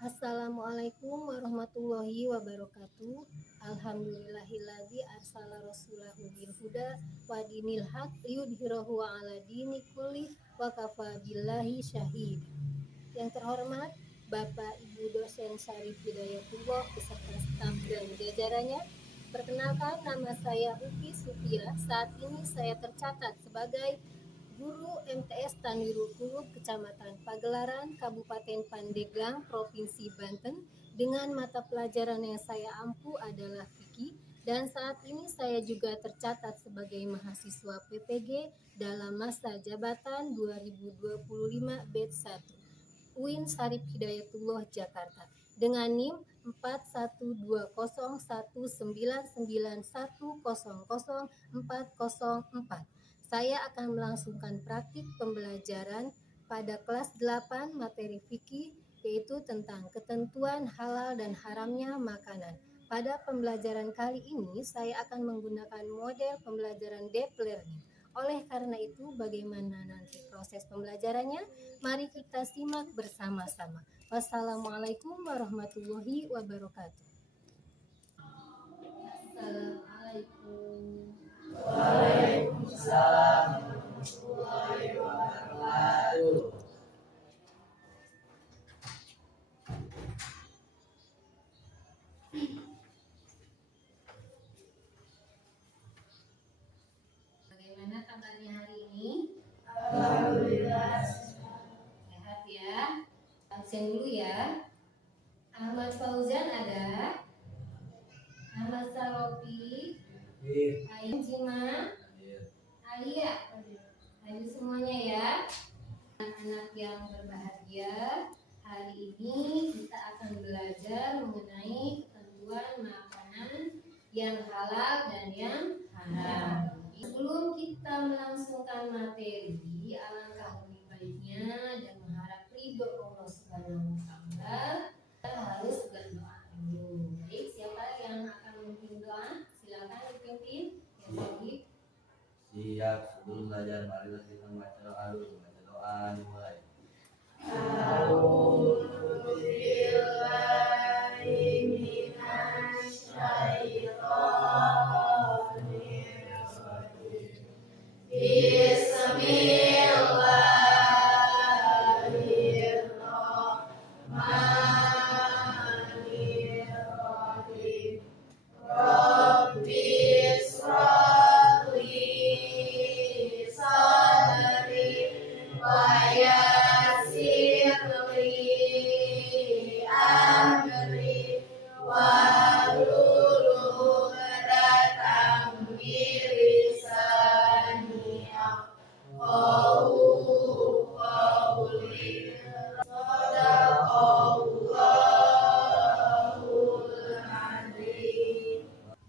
Assalamualaikum warahmatullahi wabarakatuh. Alhamdulillahilladzi arsala rasulahu bil huda wa dinil haq liyudhhirahu 'ala dini kulli wa kafa billahi syahid. Yang terhormat Bapak Ibu dosen Syarif Hidayatullah beserta staf dan jajarannya. Perkenalkan, nama saya Upi Supia. Saat ini saya tercatat sebagai guru MTS Tanwirul Qulub Kecamatan Pagelaran, Kabupaten Pandeglang, Provinsi Banten, dengan mata pelajaran yang saya ampu adalah fikih, dan saat ini saya juga tercatat sebagai mahasiswa PPG dalam masa jabatan 2025 batch 1 UIN Syarif Hidayatullah Jakarta dengan NIM 412199100404. Saya akan melangsungkan praktik pembelajaran pada kelas 8 materi fikih, yaitu tentang ketentuan halal dan haramnya makanan. Pada pembelajaran kali ini saya akan menggunakan model pembelajaran deep learning. Oleh karena itu, bagaimana nanti proses pembelajarannya? Mari kita simak bersama-sama. Wassalamualaikum warahmatullahi wabarakatuh. Assalamualaikum. Waalaikumsalam warahmatullahi wabarakatuh. Bagaimana kabarnya hari ini? Alhamdulillah. Sehat ya. Absen dulu ya. Ahmad Fauzan ada. Ahmad Sarofi. Ain Jima. Alia. Hadir semuanya ya. Anak-anak yang berbahagia, hari ini kita akan belajar mengenai ketentuan makanan yang halal dan yang haram. Sebelum kita melangsungkan materi, alangkah lebih baiknya dan mengharap ridho Allah Subhanahu wa Ta'ala, kita harus berdoa dulu. Baik, siapa yang akan memimpin doa? Silakan dipimpin. Ya, Sohib. Siap, sebelum belajar marilah kita membaca doa dulu. Baca doa dimulai.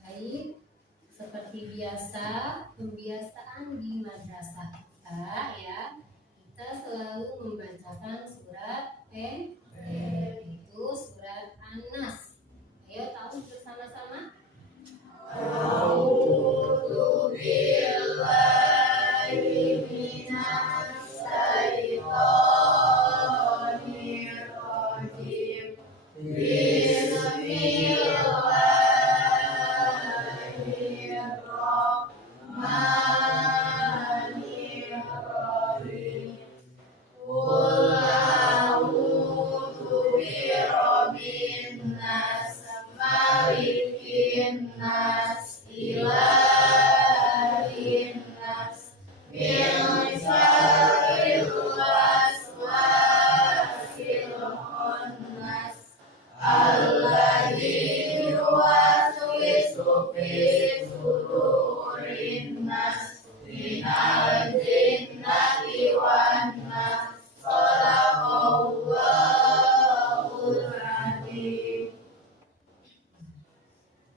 Baik, seperti biasa, pembiasaan di madrasah kita ya, kita selalu membacakan surat pendek, itu surat An-Nas. Ayo tahu bersama-sama. A'udzu billahi minas syaitonir rajim. Bismillahirrahmanirrahim. Qul a'udzu birabbin nas, malikin nas, ilahin nas, min syarril waswasil khannas, alladzi yuwaswisu fi sudurin nas, minal jinnati wan nas. Shadaqallahul adzim.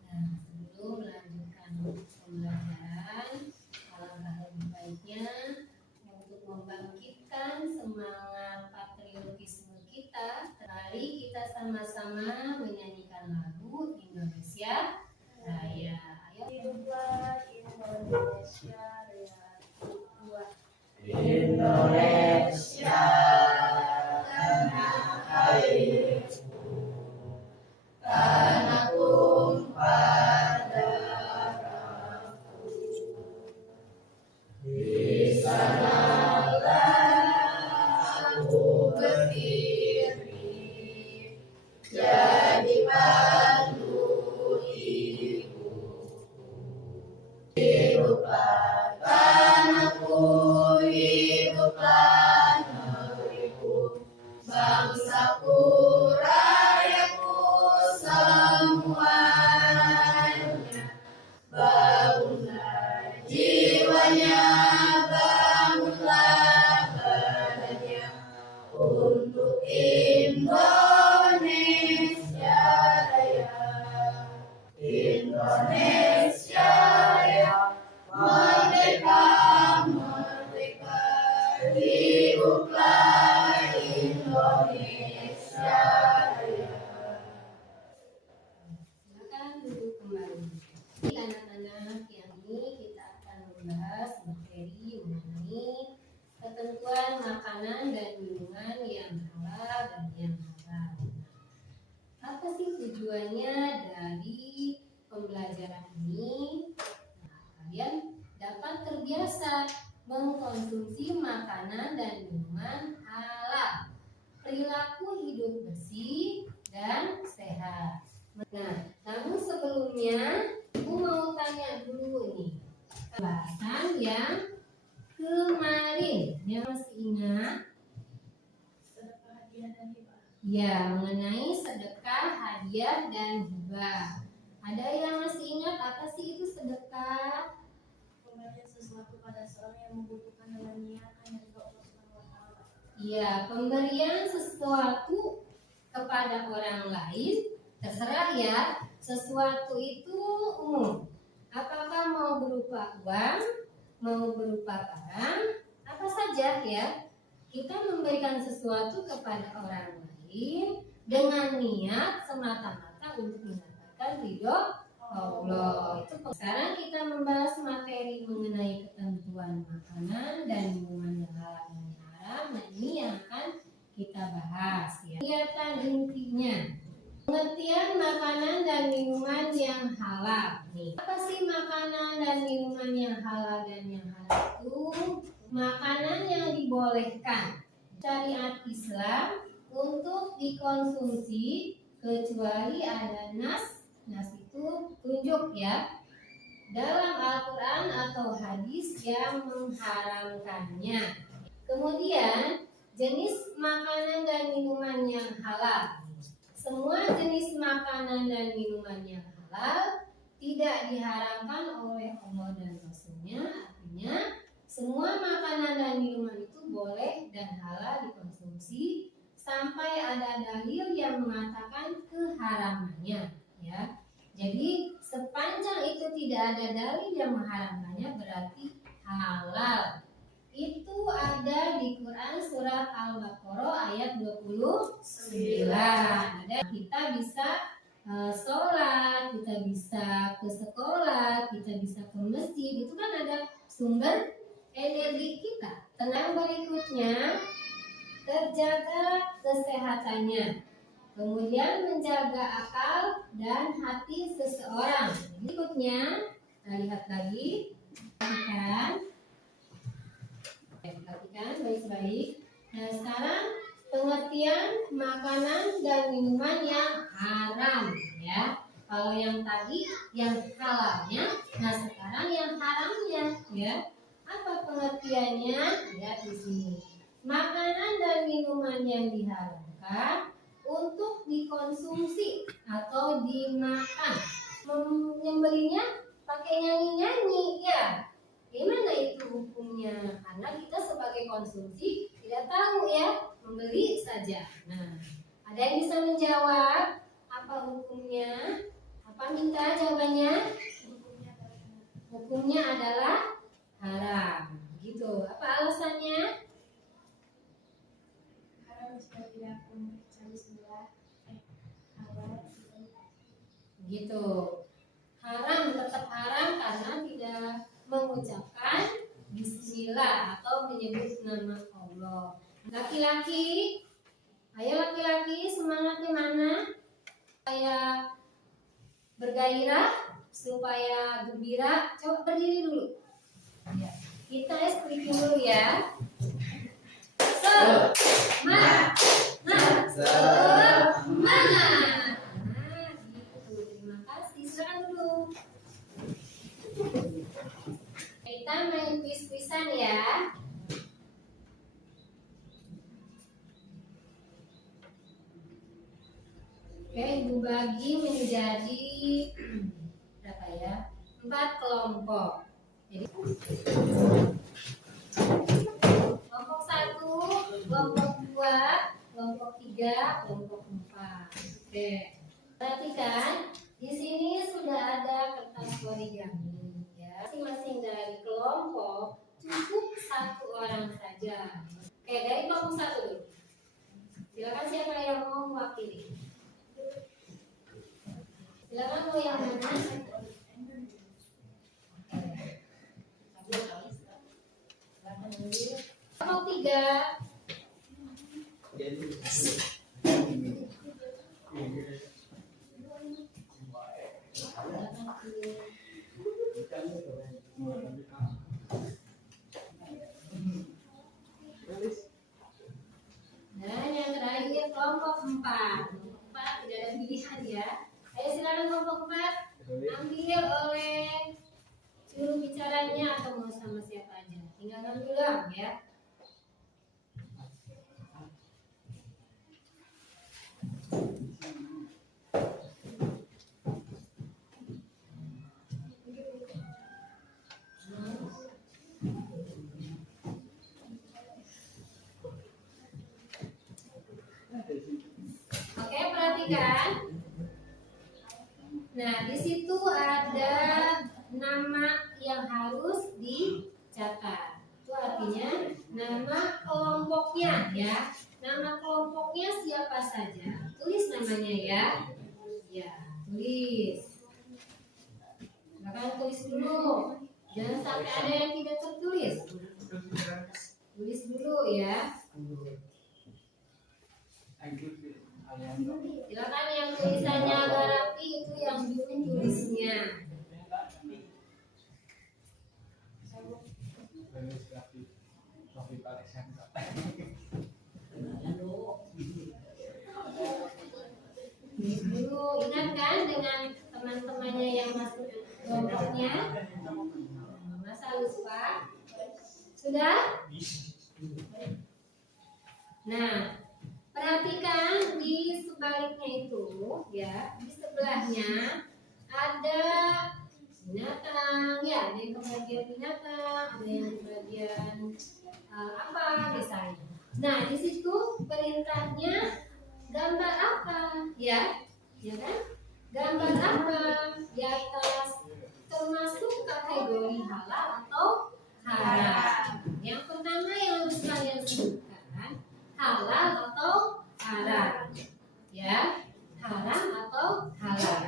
Nah, sebelum melanjutkan pembelajaran, alangkah lebih baiknya untuk membangkitkan semangat patriotisme kita, mari kita sama-sama menyanyikan lagu Indonesia Raya. Ayo, hiduplah Indonesia Raya. Indonesia tanah air. Silakan duduk kembali. Anak-anak, yang ini kita akan membahas materi mengenai ketentuan makanan dan minuman yang halal dan yang haram. Apa sih tujuannya dari pembelajaran ini? Nah, kalian dapat terbiasa mengkonsumsi makanan dan minuman halal, perilaku hidup bersih dan sehat. Nah, namun sebelumnya aku mau tanya dulu nih, bahasan yang kemarin yang masih ingat? Sedekah, hadiah, dan hibah. Ya, mengenai sedekah, hadiah, dan hibah. Ada yang masih ingat apa sih itu sedekah? Pemberian sesuatu pada seorang yang membutuhkan dengan niat hanya untuk Allah Subhanahu wa Ta'ala. Ya, pemberian sesuatu kepada orang lain, terserah ya, sesuatu itu umum. Apakah mau berupa uang, mau berupa barang, apa saja ya. Kita memberikan sesuatu kepada orang lain dengan niat semata-mata untuk mendapatkan ridho Allah. Itu sekarang kita membahas materi mengenai ketentuan makanan dan minuman yang halal dan yang haram. Nah, ini yang akan kita bahas ya. Kegiatan intinya, pengertian makanan dan minuman yang halal. Nih, apa sih makanan dan minuman yang halal dan yang haram itu? Makanan yang dibolehkan syariat Islam untuk dikonsumsi kecuali ada nas itu tunjuk ya dalam Al-Quran atau hadis yang mengharamkannya. Kemudian jenis makanan dan minuman yang halal. Semua jenis makanan dan minuman yang halal tidak diharamkan oleh Allah dan Rasulnya. Artinya semua makanan dan minuman itu boleh dan halal dikonsumsi sampai ada dalil yang mengatakan keharamannya ya. Jadi sepanjang itu tidak ada dalil yang mengharamkannya berarti halal. Itu ada di Quran surat Al-Baqarah ayat 29. Ada kita bisa sholat, kita bisa ke sekolah, kita bisa ke masjid. Itu kan ada sumber energi kita. Tenang, berikutnya terjaga kesehatannya, kemudian menjaga akal dan hati seseorang. Berikutnya kita lihat lagi, perhatikan baik-baik. Nah, sekarang pengertian makanan dan minuman yang haram ya. Kalau yang tadi yang halalnya, nah sekarang yang haramnya ya. Apa pengertiannya? Lihat di sini. Makanan dan minuman yang diharamkan untuk dikonsumsi atau dimakan. Menyembelinya pakai nyanyi-nyanyi ya. Gimana itu hukumnya? Karena kita sebagai konsumsi tidak tahu ya, membeli saja. Nah, ada yang bisa menjawab apa hukumnya? Apa minta jawabannya? Hukumnya adalah haram. Gitu. Apa alasannya? Haram jika tidak mengucapkan bismillah. Gitu. Haram tetap haram karena tidak mengucapkan bismillah atau menyebut nama Allah. Laki-laki, ayo laki-laki, semangatnya mana? Saya bergairah, supaya gembira. Coba berdiri dulu. Ya. Kita speaking dulu ya. Semangat. Semangat. Nah, gitu. Terima kasih. Silakan dulu. Kita main kuis-kuisan ya. Oke, Ibu bagi menjadi berapa ya? 4 kelompok. Jadi kelompok 1, kelompok 2, kelompok 3, kelompok 4. Oke. Perhatikan, di sini sudah ada kertas origami ya. Masing-masing dari kelompok cukup 1 orang saja. Oke, dari kelompok 1 dulu. Silakan siapa yang mau mewakili? Silakan mau yang mana? Kelompok 3. Dan yang terakhir kelompok 4. Kelompok 4 tidak ada pilihan ya. Ayo silakan kelompok 4 ambil oleh juru bicaranya atau mau sama siapa aja. Tinggal ngambil doang ya. Oke, perhatikan. Nah, di situ ada nama yang harus dicatat. Itu artinya nama kelompoknya ya. Nama kelompoknya siapa saja. Tulis namanya ya. Ya, tulis. Silakan tulis dulu. Jangan sampai ada yang tidak tertulis. Tulis dulu ya. Silakan yang tulisannya agak rapi itu yang Juni tulisnya. Dulu ingatkan dengan teman-temannya yang masuk kelompoknya. Masa lupa? Sudah? Nah, perhatikan di sebaliknya itu ya, di sebelahnya ada binatang ya, ada yang kebagian binatang, ada yang kebagian apa misalnya. Nah, di situ perintahnya gambar apa ya, ya kan? Gambar apa di atas termasuk kategori halal atau haram. Yang pertama yang harus kalian sebutkan halal atau haram ya, haram atau halal,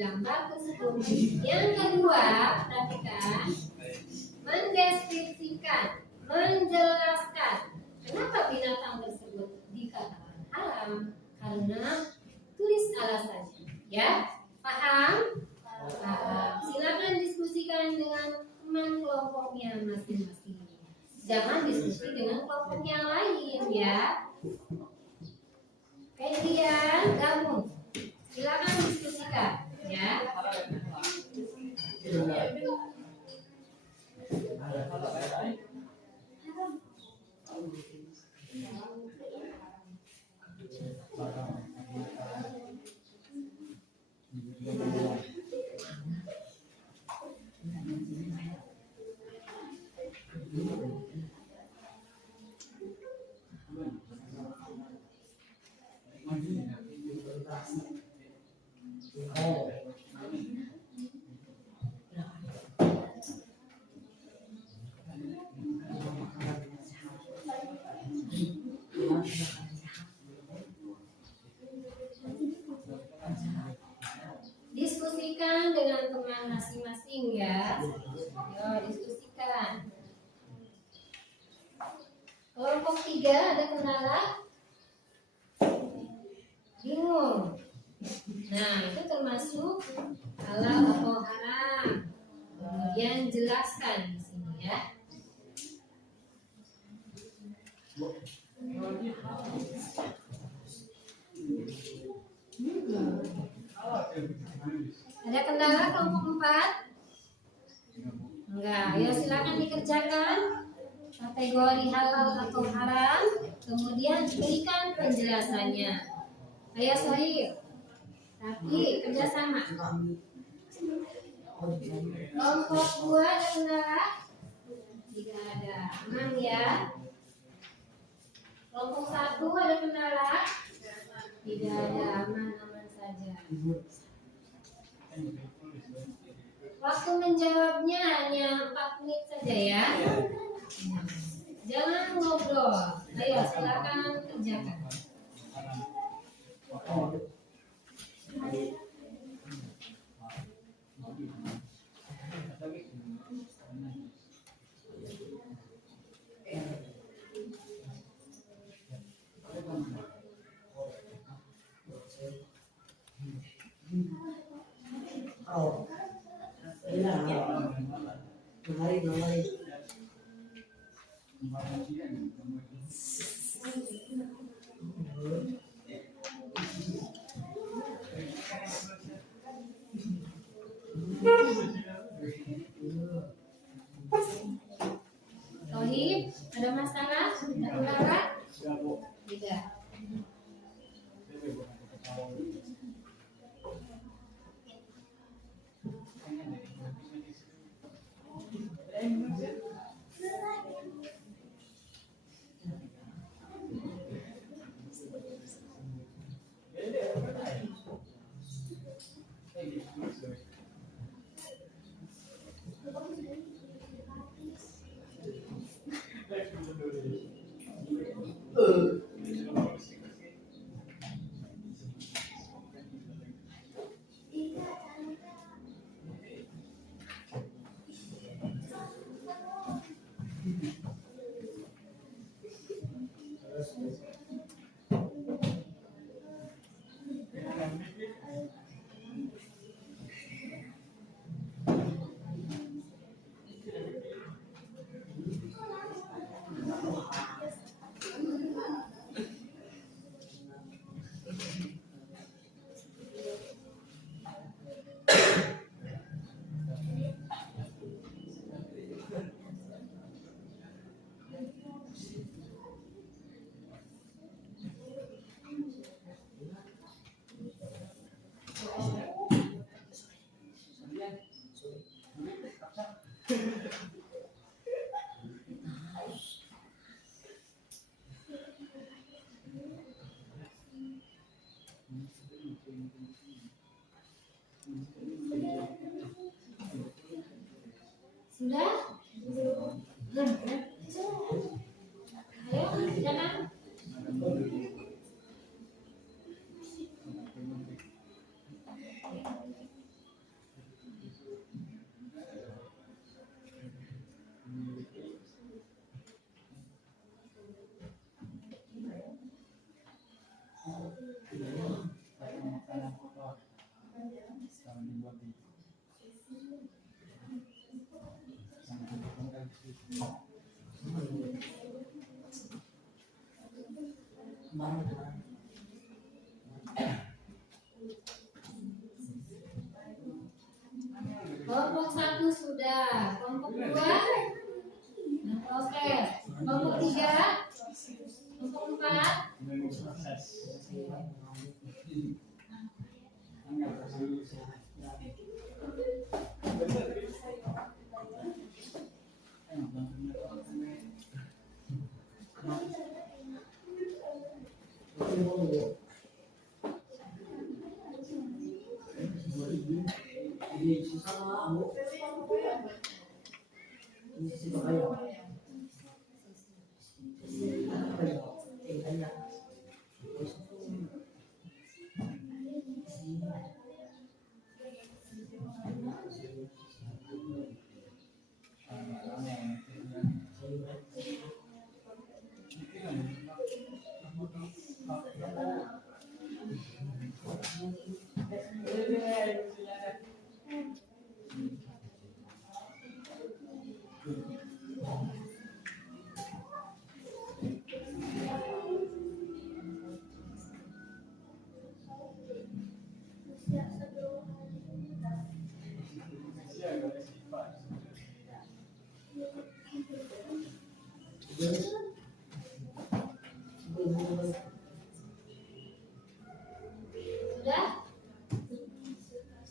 gambar tersebut. Yang kedua, perhatikan, mendeskripsikan, menjelaskan kenapa binatang tersebut dikatakan haram, karena tulis alasannya ya. Paham? Paham. Silakan diskusikan dengan teman kelompoknya masing-masing. Jangan diskusi dengan kelompok yang lain ya. Kemudian gabung. Silakan diskusikan ya. Diskusikan dengan teman masing-masing ya. Ayo diskusikan. Kelompok 3 ada kendala? Bingung Nah, itu termasuk halal atau haram. Kemudian jelaskan di sini ya. Ada kendala kelompok 4? Enggak, ya silakan dikerjakan kategori halal atau haram, kemudian berikan penjelasannya. Ayo Sohib, tapi kerjasama. Kelompok 2 ada kendala? Tidak ada, aman ya. Kelompok 1 ada kendala? Tidak ada, aman-aman saja. Waktu menjawabnya hanya 4 menit saja ya. Jangan ngobrol. Ayo silakan kerjakan. Tohib, ada masalah? Ada kendala? Tidak. Sudah? Ayo, silakan. Kelompok 1 sudah, kelompok 2 proses, kelompok 3, kelompok 4. Sudah?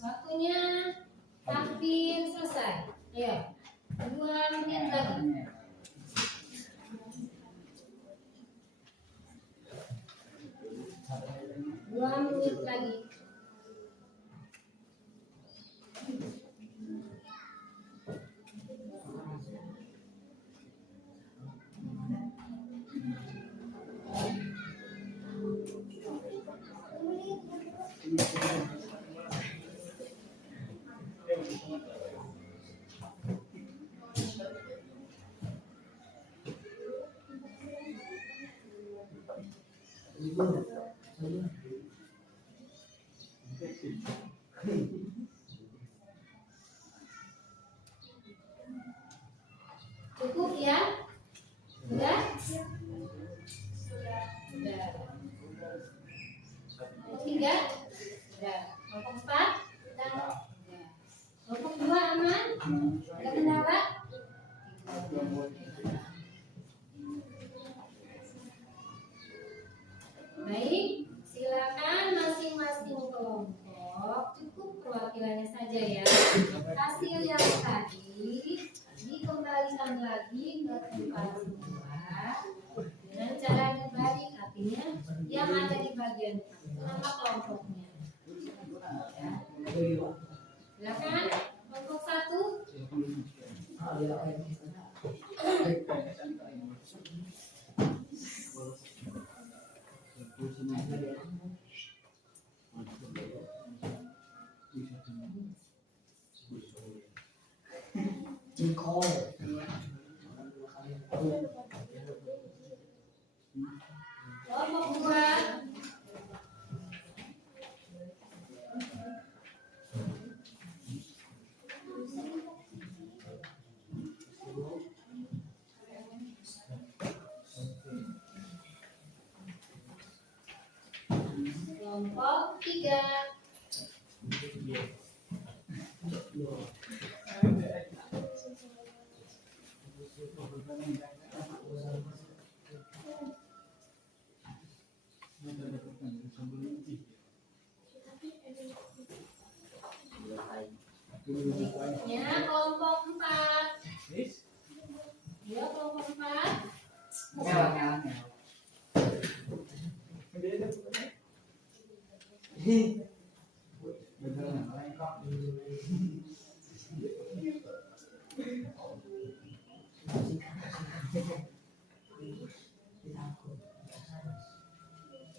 Waktunya tampil selesai. Ayo, 2 menit lagi. 2 menit lagi. Cukup ya? Sudah? Sudah. Tiga? Sudah. Kelompok 4? Sudah. Kelompok 2 aman? Ada kendala? Baik, silakan masing-masing kelompok cukup perwakilannya saja ya. Hasil yang tadi dikembalikan lagi ke tempat semula dengan cara dibalik, artinya yang ada di bagian nama kelompoknya. Ya. Silakan kelompok 1. Kelompok 2. Kelompok 3. Berikutnya kelompok 4. Ya, kelompok 4.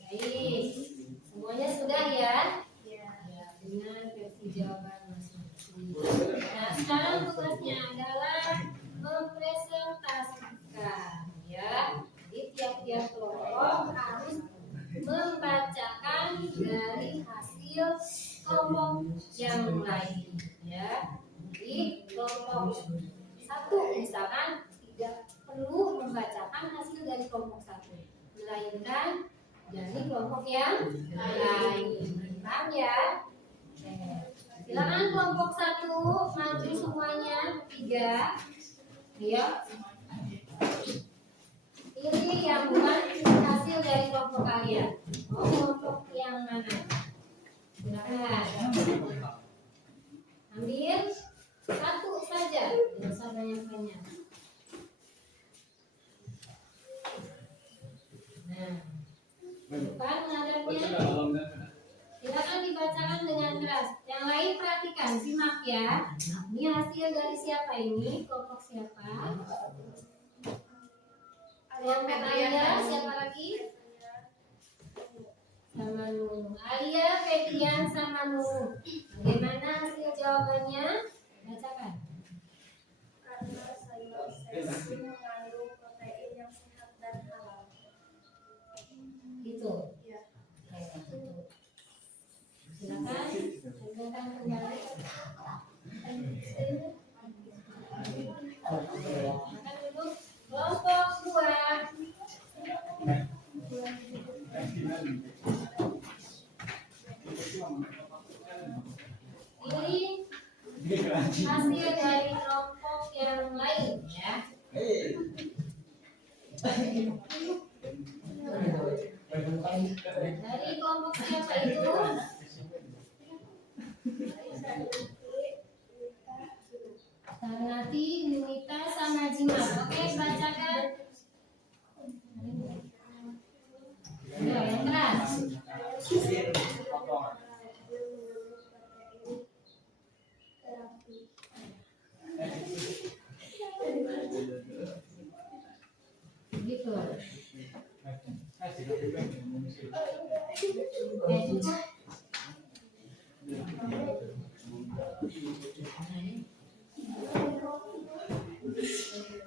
Baik, semuanya sudah ya? Ya, dengan versi jawaban masing-masing. Nah, sekarang tugasnya adalah mempresentasikan ya. Jadi tiap-tiap kelompok harus membacakan dari hasil kelompok yang lain ya. Jadi kelompok 1 misalkan tidak perlu membacakan hasil dari kelompok 1, melainkan dari kelompok yang lain. Paham ya? Silakan kelompok 1 maju semuanya 3. Ya. Pilih yang bukan hasil dari kelompok kalian. Mau kelompok yang mana? Silakan. Ambil 1 saja, tidak usah banyak-banyak. Nah, bukan menghadapnya. Silakan dibacakan dengan keras. Yang lain perhatikan, simak ya. Ini hasil dari siapa ini? Kelompok siapa? Kelompok Alia, siapa lagi? Sama Nunu. Alia, Febrian, sama Nunu. Bagaimana hasil jawabannya? Bacakan. Karena sayur sesi mengandung protein yang sehat dan halal. Gitu. Ya. Silakan. Gunakan kembali. Makan dulu. Kelompok 2. Ini hasil dari kelompok yang lain ya. Dari kelompok siapa itu? Sarnati, Yunita, sama Jimat. Oke, bacakan. Ayo, yang keras. Gitu.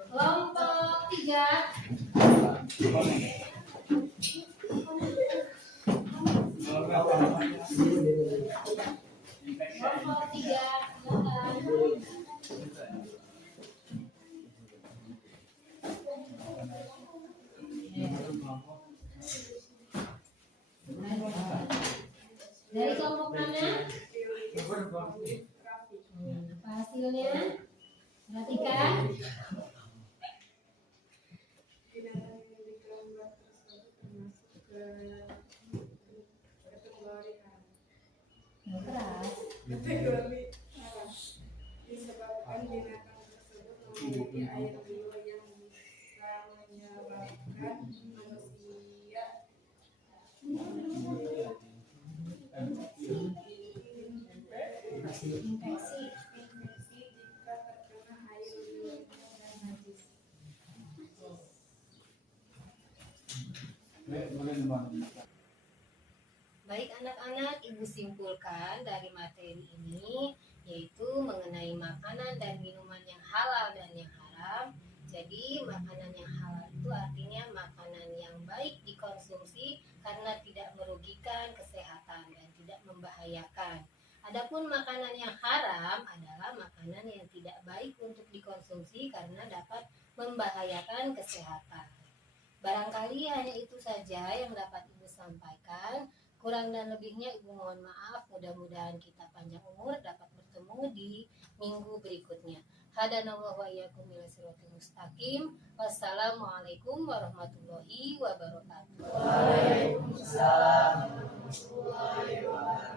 Kelompok 3. Kelompok 3. Dari kelompok mana? Apa hasilnya? Perhatikan. Yang keras. Disebabkan binatang tersebut memiliki air liur yang bisa menyebabkan manusia Infeksi. jika terkena air liur yang najis. Baik anak-anak, Ibu simpulkan dari materi ini yaitu mengenai makanan dan minuman yang halal dan yang haram. Jadi makanan yang halal itu artinya makanan yang baik dikonsumsi karena tidak merugikan kesehatan dan tidak membahayakan. Adapun makanan yang haram adalah makanan yang tidak baik untuk dikonsumsi karena dapat membahayakan kesehatan. Barangkali hanya itu saja yang dapat Ibu sampaikan. Kurang dan lebihnya Ibu mohon maaf. Mudah-mudahan kita panjang umur, dapat bertemu di minggu berikutnya. Hadanallahu wa iyyakum ila siratal mustaqim. Wassalamualaikum warahmatullahi wabarakatuh. Waalaikumsalam warahmatullahi wabarakatuh.